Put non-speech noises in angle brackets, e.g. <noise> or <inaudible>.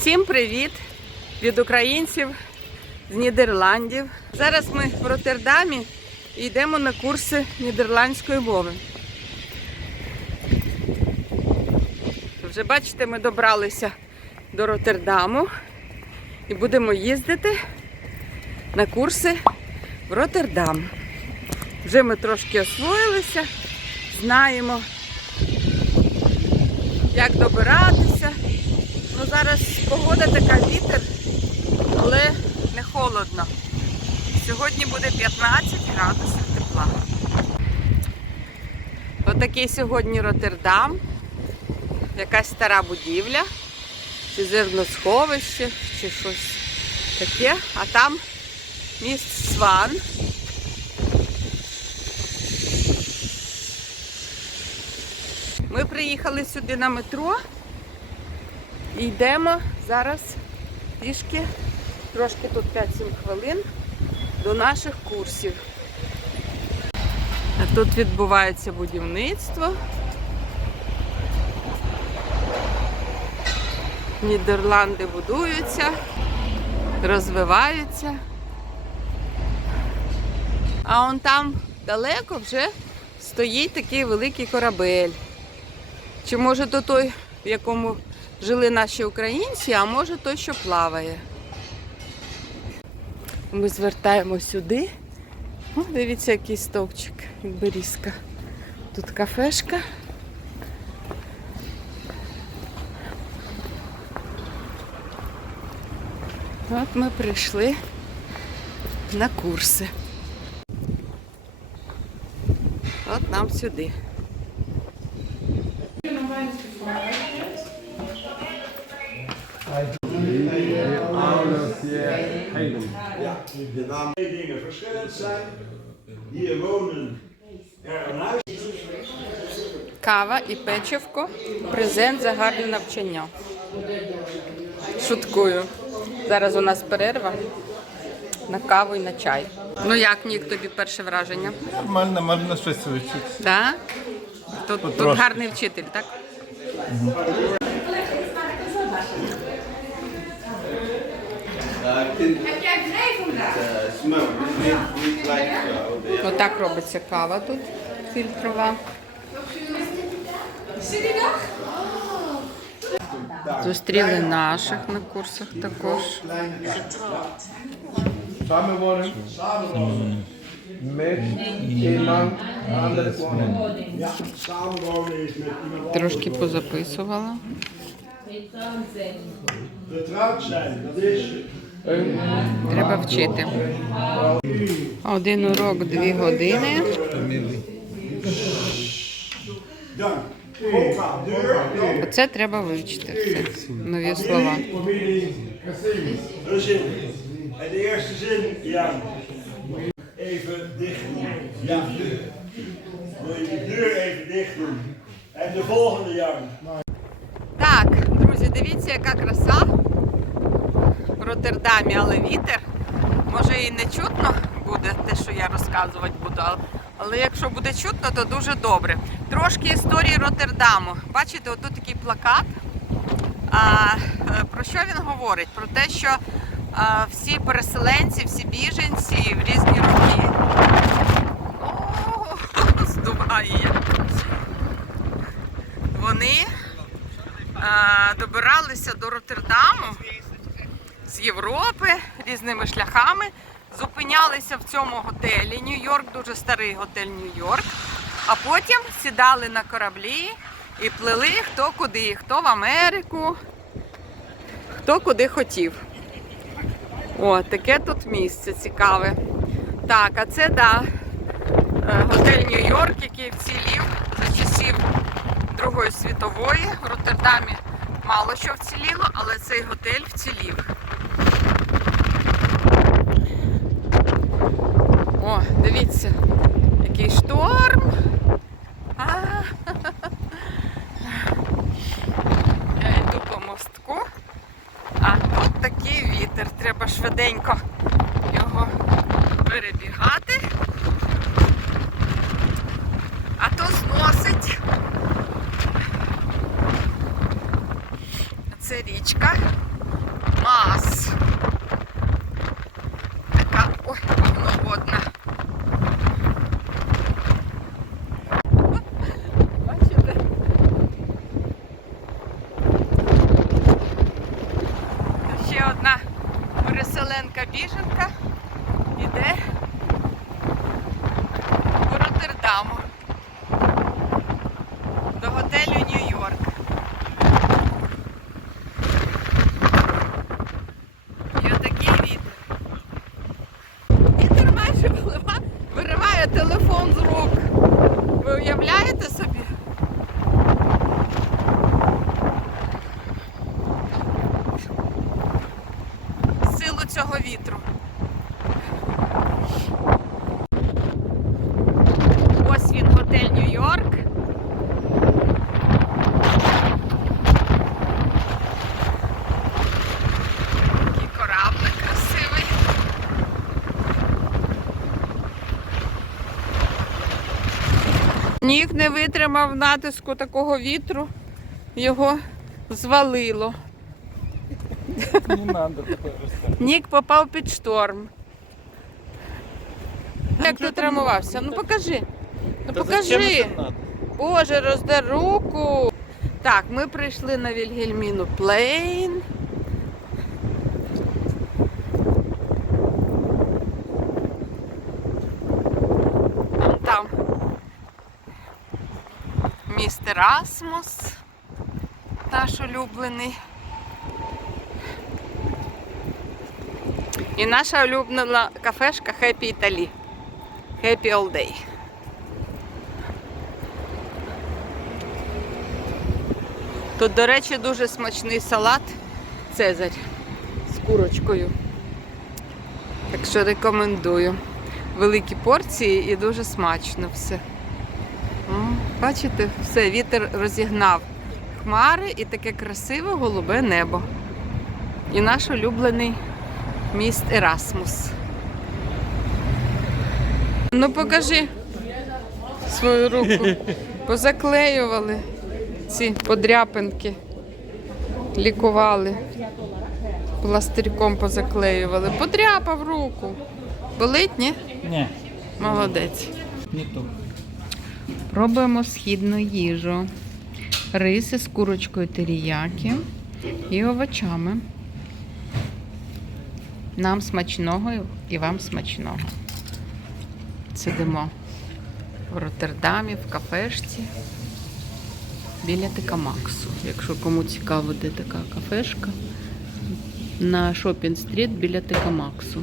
Всім привіт від українців з Нідерландів. Зараз ми в Роттердамі і йдемо на курси нідерландської мови. Вже бачите, ми добралися до Роттердаму і будемо їздити на курси в Роттердам. Вже ми трошки освоїлися, знаємо, як добиратися. Ну, зараз погода така вітер, але не холодно. Сьогодні буде 15 градусів тепла. Отакий сьогодні Роттердам. Якась стара будівля, чи зерносховище, чи щось таке. А там міст Сван. Ми приїхали сюди на метро йдемо зараз пішки, трошки тут 5-7 хвилин до наших курсів. А тут відбувається будівництво. Нідерланди будуються, розвиваються. А он там далеко вже стоїть такий великий корабель. Чи може то той, в якому жили наші українці, а може той, що плаває. Ми звертаємо сюди. О, дивіться, який стовпчик від берізка. Тут кафешка. От ми прийшли на курси. От нам сюди. De naam twee dingen verschillend zijn. Hier wonen er een huis. Кава і печивко. Презент за гарне навчання. Шуткую. Зараз у нас перерва на каву і на чай. Ну як, Нік, тобі перше враження? Нормально, можна щось вивчити. Так? Тут, тут Потрошки. гарний вчитель, так? Heb Отак робиться кава тут фільтрова. Зустріли наших на курсах також. Трошки позаписувала. Треба вчити. Один урок, дві години. Оце треба вивчити все. Нові слова. Так, друзі, дивіться, яка краса Роттердамі, але вітер. Може і не чутно буде те, що я розказувати буду, але- якщо буде чутно, то дуже добре. Трошки історії Роттердаму. Бачите, отут такий плакат. А, е, про що він говорить? Про те, що а, всі переселенці, всі біженці в різні роки. О, здуває. Вони а, добиралися до Роттердаму з Європи різними шляхами. Зупинялися в цьому готелі Нью-Йорк, дуже старий готель Нью-Йорк. А потім сідали на кораблі і плили хто куди, хто в Америку, хто куди хотів. О, таке тут місце цікаве. Так, а це да, е, готель Нью-Йорк, який вцілів за часів Другої світової. В Роттердамі мало що вціліло, але цей готель вцілів. О, дивіться, який шторм. А, Я йду по мостку, а тут такий вітер. Треба швиденько його перебігати. А то зносить. Це річка. Мас. Така ой, повноводна. Бачите? Ще одна переселенка біженка. Іде до Роттердаму до готелю Нью-Йорк. І отакий вітер. Вітер майже вилива- вириває телефон з рук. Ви уявляєте собі? Силу цього вітру. Ось він, готель Нью-Йорк. Який кораблик красивий. Нік не витримав натиску такого вітру, його звалило. Не надо такое рассказывать. Нік попав під шторм. Як ти травмувався? Ну покажи. Ну зачем покажи. это надо? Боже, роздай руку. Так, ми прийшли на Вільгельміну Плейн. Вон там містер Асмус, наш улюблений. І наша улюблена кафешка Happy Italy. Happy All Day. Тут, до речі, дуже смачний салат Цезарь з курочкою. Так що рекомендую. Великі порції і дуже смачно все. М, Бачите, все, вітер розігнав хмари і таке красиве голубе небо. І наш улюблений міст Ерасмус. Ну покажи свою руку. <laughs> Позаклеювали ці подряпинки. Лікували. Пластирком позаклеювали. Подряпав руку. Болить, ні? Не, Молодець. не то. Пробуємо східну їжу. Риси з курочкою теріякі і овочами. Нам смачного і вам смачного. Сидимо в Роттердамі, в кафешці біля Текамаксу. Якщо кому цікаво, де така кафешка. На Шопінг-стріт біля Текамаксу.